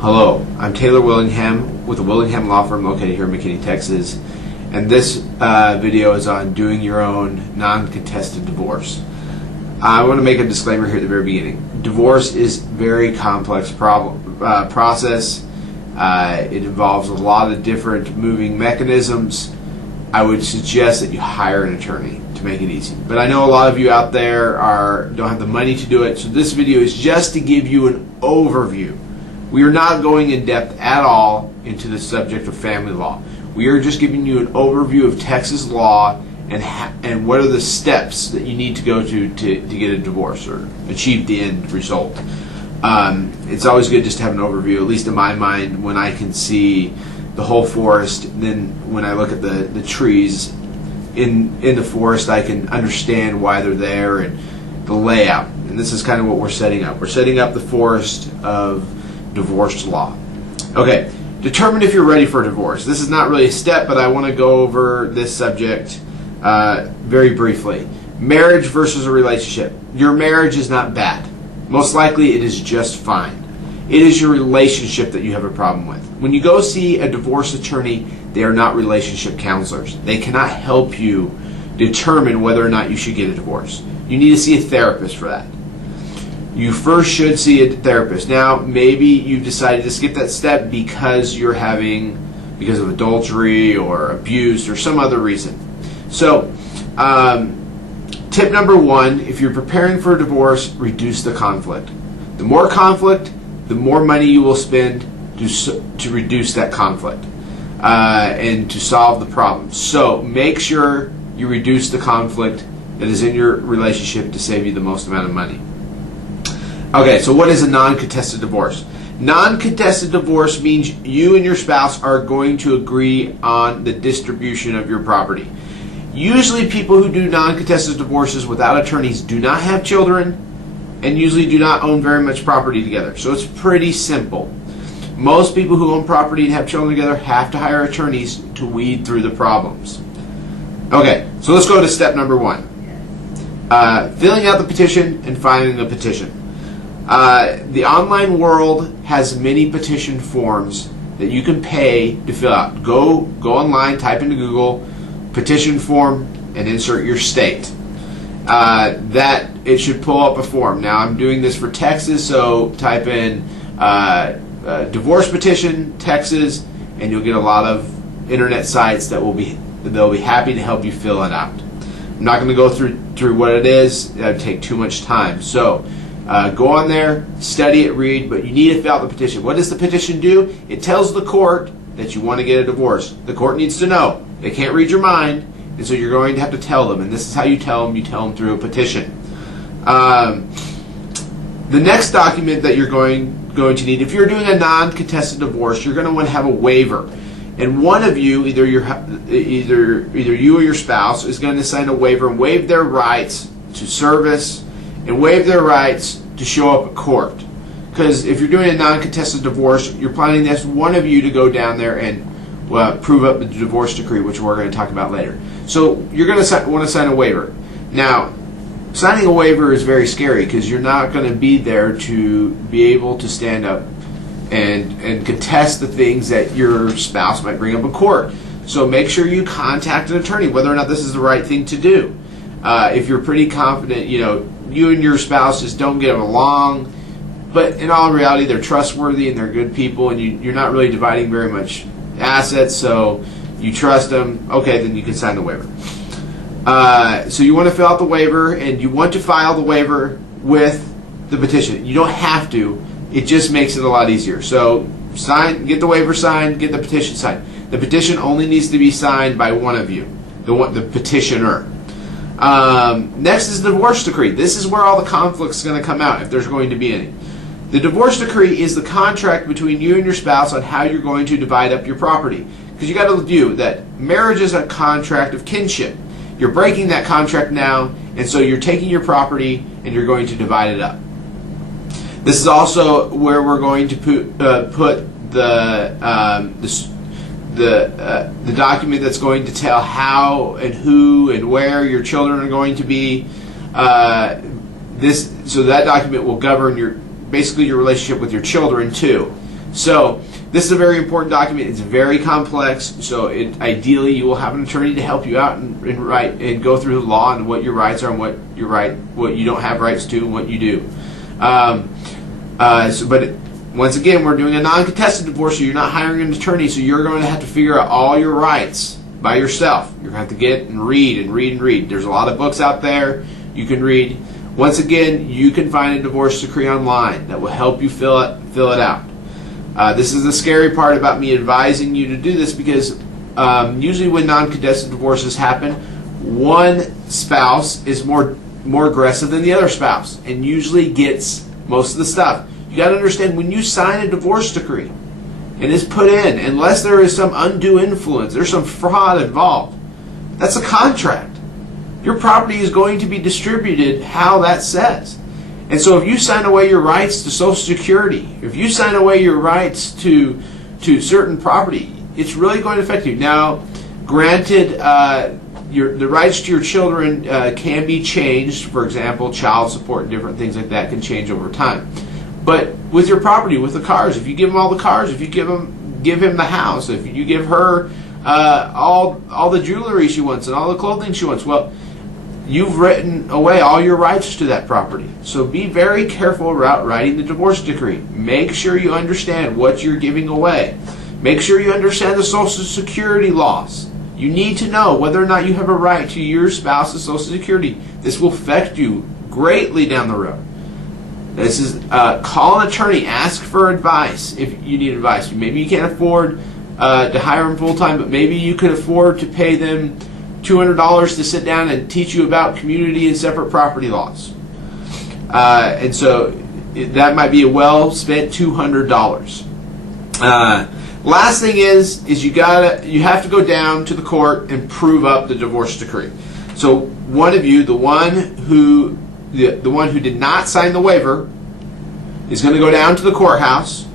Hello, I'm Taylor Willingham with the Willingham Law Firm located here in McKinney, Texas, and this video is on doing your own non-contested divorce. I want to make a disclaimer here at the very beginning. Divorce is a very complex process. It involves a lot of different moving mechanisms. I would suggest that you hire an attorney to make it easy. But I know a lot of you out there don't have the money to do it, so this video is just to give you an overview. We are not going in depth at all into the subject of family law. We are just giving you an overview of Texas law and what are the steps that you need to go to get a divorce or achieve the end result. It's always good just to have an overview, at least in my mind, when I can see the whole forest. Then when I look at the trees in the forest, I can understand why they're there and the layout. And this is kind of what we're setting up. We're setting up the forest of divorce law. Okay, determine if you're ready for a divorce. This is not really a step, but I want to go over this subject very briefly. Marriage versus a relationship. Your marriage is not bad. Most likely it is just fine. It is your relationship that you have a problem with. When you go see a divorce attorney, they are not relationship counselors. They cannot help you determine whether or not you should get a divorce. You need to see a therapist for that. You first should see a therapist. Now, maybe you decided to skip that step because of adultery or abuse or some other reason. So, tip number one, if you're preparing for a divorce, reduce the conflict. The more conflict, the more money you will spend to reduce that conflict and to solve the problem. So, make sure you reduce the conflict that is in your relationship to save you the most amount of money. Okay, so what is a non-contested divorce? Non-contested divorce means you and your spouse are going to agree on the distribution of your property. Usually people who do non-contested divorces without attorneys do not have children and usually do not own very much property together. So it's pretty simple. Most people who own property and have children together have to hire attorneys to weed through the problems. Okay, so let's go to step number one. Filling out the petition and filing the petition. The online world has many petition forms that you can pay to fill out. Go online, type into Google, petition form, and insert your state. That it should pull up a form. Now I'm doing this for Texas, so type in divorce petition, Texas, and you'll get a lot of internet sites they'll be happy to help you fill it out. I'm not going to go through what it is. That would take too much time. So go on there, study it, read, but you need to fill out the petition. What does the petition do? It tells the court that you want to get a divorce. The court needs to know. They can't read your mind, and so you're going to have to tell them, and this is how you tell them. You tell them through a petition. The next document that you're going to need, if you're doing a non-contested divorce, you're going to want to have a waiver. And one of you, either you or your spouse, is going to sign a waiver and waive their rights to service and waive their rights to show up at court. Because if you're doing a non-contested divorce, you're planning this one of you to go down there and prove up the divorce decree, which we're going to talk about later. So you're going to want to sign a waiver. Now, signing a waiver is very scary because you're not going to be there to be able to stand up and contest the things that your spouse might bring up in court. So make sure you contact an attorney, whether or not this is the right thing to do. If you're pretty confident, you and your spouse just don't get along, but in all reality, they're trustworthy and they're good people, and you're not really dividing very much assets, so you trust them, okay, then you can sign the waiver. So you want to fill out the waiver, and you want to file the waiver with the petition. You don't have to. It just makes it a lot easier. So get the waiver signed, get the petition signed. The petition only needs to be signed by one of you, the petitioner. Next is the divorce decree. This is where all the conflict is going to come out, if there's going to be any. The divorce decree is the contract between you and your spouse on how you're going to divide up your property. Because you got to view that marriage is a contract of kinship. You're breaking that contract now, and so you're taking your property and you're going to divide it up. This is also where we're going to put the document that's going to tell how and who and where your children are going to be. So that document will govern basically your relationship with your children too. So this is a very important document. It's very complex. So ideally, you will have an attorney to help you out and go through the law and what your rights are and what you don't have rights to and what you do. But once again, we're doing a non-contested divorce, so you're not hiring an attorney. So you're going to have to figure out all your rights by yourself. You're going to have to get and read and read and read. There's a lot of books out there you can read. Once again, you can find a divorce decree online that will help you fill it out. This is the scary part about me advising you to do this, because usually when non-contested divorces happen, one spouse is more aggressive than the other spouse and usually gets most of the stuff. You got to understand, when you sign a divorce decree and it's put in, unless there is some undue influence, there's some fraud involved, that's a contract. Your property is going to be distributed how that says. And so if you sign away your rights to Social Security, if you sign away your rights to certain property, it's really going to affect you. Now, granted, the rights to your children can be changed. For example, child support and different things like that can change over time. But with your property, with the cars, if you give him all the cars, if you give him the house, if you give her all the jewelry she wants and all the clothing she wants, well, you've written away all your rights to that property. So be very careful about writing the divorce decree. Make sure you understand what you're giving away. Make sure you understand the Social Security laws. You need to know whether or not you have a right to your spouse's Social Security. This will affect you greatly down the road. This is call an attorney. Ask for advice if you need advice. Maybe you can't afford to hire them full time, but maybe you could afford to pay them $200 to sit down and teach you about community and separate property laws. And so that might be a well spent $200. Last thing is you have to go down to the court and prove up the divorce decree. So one of you, the one who did not sign the waiver, is going to go down to the courthouse,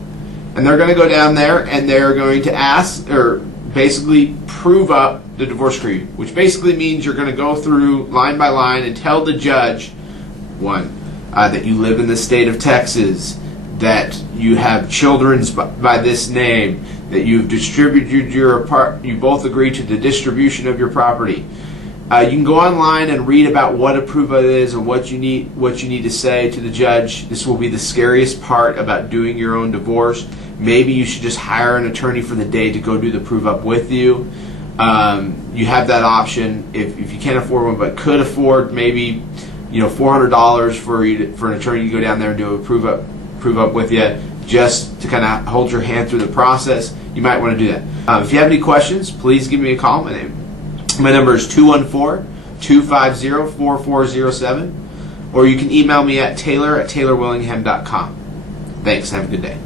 and they're going to go down there and they're going to ask, or basically prove up the divorce decree, which basically means you're going to go through line by line and tell the judge, one, that you live in the state of Texas, that you have children by this name, that you've distributed you both agree to the distribution of your property. You can go online and read about what a prove-up is and what you need to say to the judge. This will be the scariest part about doing your own divorce. Maybe you should just hire an attorney for the day to go do the prove-up with you. You have that option if you can't afford one, but could afford maybe $400 for an attorney to go down there and do a prove up with you, just to kind of hold your hand through the process. You might want to do that. If you have any questions, please give me a call. My number is 214-250-4407, or you can email me at taylor@taylorwillingham.com. Thanks. Have a good day.